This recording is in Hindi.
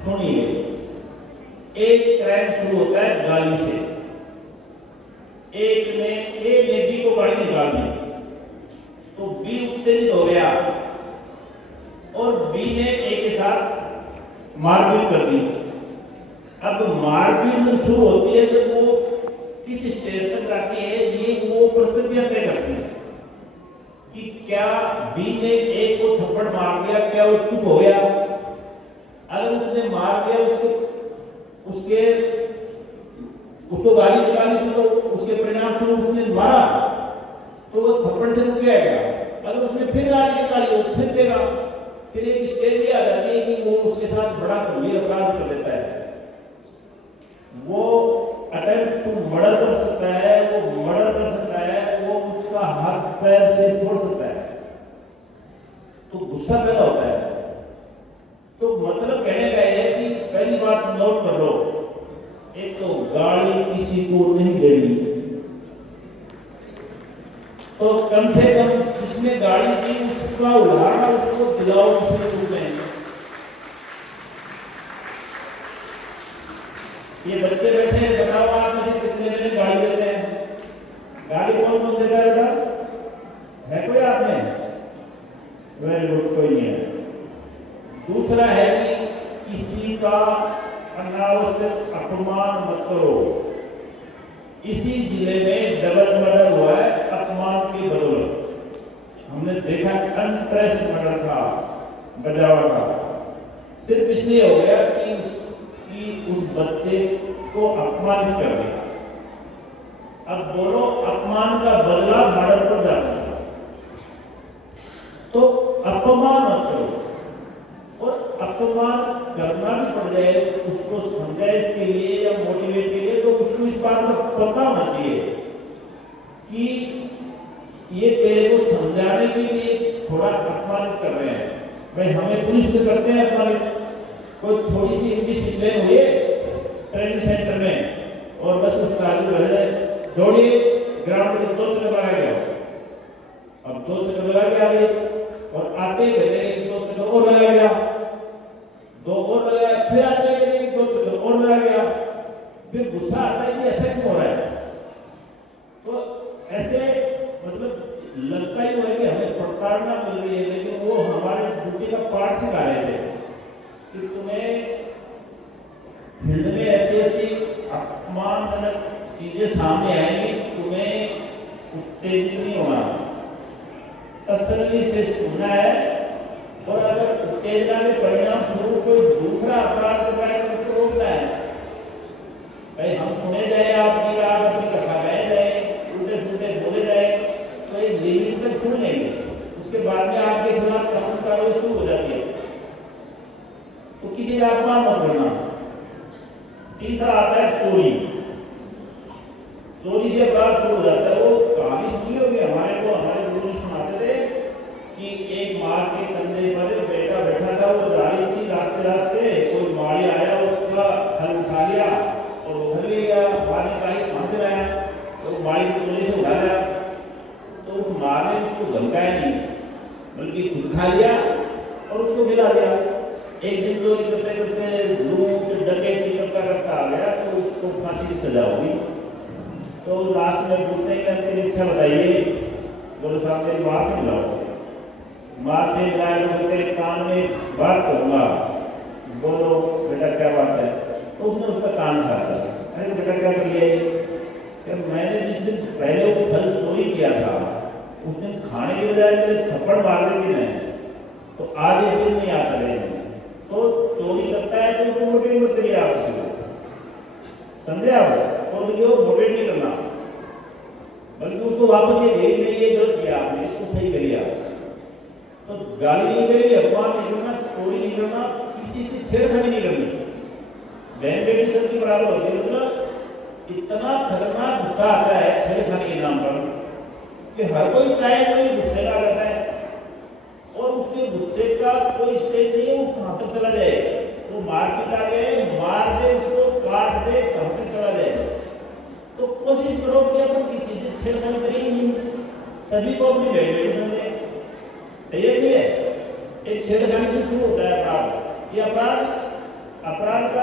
सुनिए, एक क्राइम शुरू होता है गाली से। ए ने बी को गाली निकाल दी तो बी उत्तेजित हो गया और बी ने ए के साथ मारपीट कर दी। अब मारपीट जब शुरू होती है तो वो किस स्टेज तक जाती है, ये वो परिस्थितियां तय करती है कि क्या बी ने ए को थप्पड़ मार दिया, क्या वो चुप हो गया। अगर उसने मार दिया, उसको गाली निकाली थी तो उसके परिणाम स्वरूप उसने मारा तो वो थप्पड़ से रुक गया। अगर उसने फिर गाली निकाली वो फिर देगा, फिर एक स्टेज ही आ जाती है कि वो उसके साथ बड़ा गंभीर अपराध कर देता है। वो अटेम्प्ट टू मर्डर कर सकता है, वो मर्डर कर सकता है, वो उसका हाथ पैर से फोड़ सकता है। तो गुस्सा पैदा होता है। तो मतलब कहने का है कि पहली बात नोट कर लो, एक तो गाड़ी किसी को नहीं देनी। तो कम से कम जिसने गाड़ी दी उसका उदाहरण उसको दिलाओ दूसरे रूप में। ये बच्चे बैठे हैं, बताओ आप में से कितने जने गाड़ी देते हैं? गाड़ी कौन कौन देता है बेटा? है कोई आप में? वेरी गुड, कोई नहीं है। दूसरा है कि किसी का अनावश्यक अपमान मत करो। इसी जिले में डबल मर्डर हुआ है अपमान की बदौलत। हमने देखा अनट्रेस मर्डर था बजावा का, सिर्फ इसलिए हो गया कि उस बच्चे को अपमानित कर दिया। अब दोनों अपमान का बदला मर्डर पर जाना था। तो अपमान मत करो, और अपमान करना भी पड़ जाए उसको समझाइश के लिए या मोटिवेट के लिए, तो उसको इस बात का पता होना चाहिए कि ये तेरे को समझाने के लिए थोड़ा अपमानित कर रहे हैं। भाई हमें पुलिस में करते हैं अपमानित। कोई थोड़ी सी इंडिसिप्लिन हुई ट्रेनिंग सेंटर में और बस उसका आगे बढ़ जाए, दौड़िए ग्राउंड में 2 चक्कर लगाया गया। अब 2 चक्कर लगा के आ गए और आते कहते 2 चक्कर और लगाया गया, 2 और लगाया, फिर आते कहते 2 चक्कर और लगाया गया। फिर गुस्सा आता है कि ऐसा क्यों हो रहा है। तो ऐसे मतलब लगता ही है कि हमें प्रताड़ना मिल रही है, लेकिन वो हमारे ड्यूटी का पार्ट सिखा रहे थे कि तुम्हें फील्ड में ऐसी अपमानजनक चीजें सामने आएंगी, तुम्हें उत्तेजित नहीं होना, तसल्ली से सुनना है। और अगर उत्तेजना के परिणाम स्वरूप कोई दूसरा अपराध कर रहा है तो उसको रोकना है। भाई हम सुने जाए, आपकी रात अपनी कथा गाए जाए, उल्टे सुलटे बोले जाए, तो एक लिमिट तक सुन लेंगे, उसके बाद में आपके खिलाफ कानून कार्रवाई शुरू हो जाती है। तो किसी का अपमान मत करना। तीसरा आता है चोरी। चोरी से अपराध शुरू हो जाता है। वो कहानी सुनी होगी, हमारे गुरु सुनाते थे कि एक माँ के कंधे पर बेटा बैठा था, वो जा रही थी रास्ते कोई माड़ी आया, उसका हल उठा लिया और वो घर ले गया। पानी कहाँ से आया तो माड़ी को चोरी से उठा लिया। तो उस माँ ने उसको धमकाया नहीं, बल्कि खुद खा लिया और उसको गिरा दिया। एक दिन चोरी करते करते लूट डकैती करता आ गया तो उसको फांसी की सजा होगी। तो लास्ट में पूछते हैं कि आपकी इच्छा बताइए। बोलो साहब मेरी माँ से मिलाओ। माँ से मिलाए तो तेरे कान में बात करूंगा। बोलो बेटा क्या बात है। तो उसने उसका कान खाता। अरे बेटा क्या करिए, मैंने जिस दिन पहले वो फल चोरी किया था उस दिन खाने के बजाय मेरे थप्पड़ मार देती है, तो आज एक दिन नहीं आता रहे। तो चोरी करता है तो उसको मोटिवेट मत करिए आप किसी को, समझे आप? और मोटिवेट नहीं करना, बल्कि उसको वापस ये भेज नहीं, ये गलत किया आपने, इसको सही करिए आप। तो गाली नहीं करी, अपमान नहीं करना, चोरी नहीं करना, किसी से छेड़खानी नहीं करनी। बहन बेटी सबकी बराबर होती है। मतलब इतना खतरनाक गुस्सा आता है छेड़खानी के नाम पर कि हर कोई चाहे तो ये गुस्से का रहता है, और उसके गुस्से का कोई स्टेज नहीं है वो कहाँ तक चला जाए। वो मारपीट आ गए, मार दे उसको, काट दे, कहाँ तक चला जाए। तो कोशिश करो कि अपन किसी से छेड़खानी करें ही नहीं, सभी को अपनी बेटी समझे। सही है नहीं है? एक छेड़खानी से शुरू होता है अपराध। ये अपराध अपराध का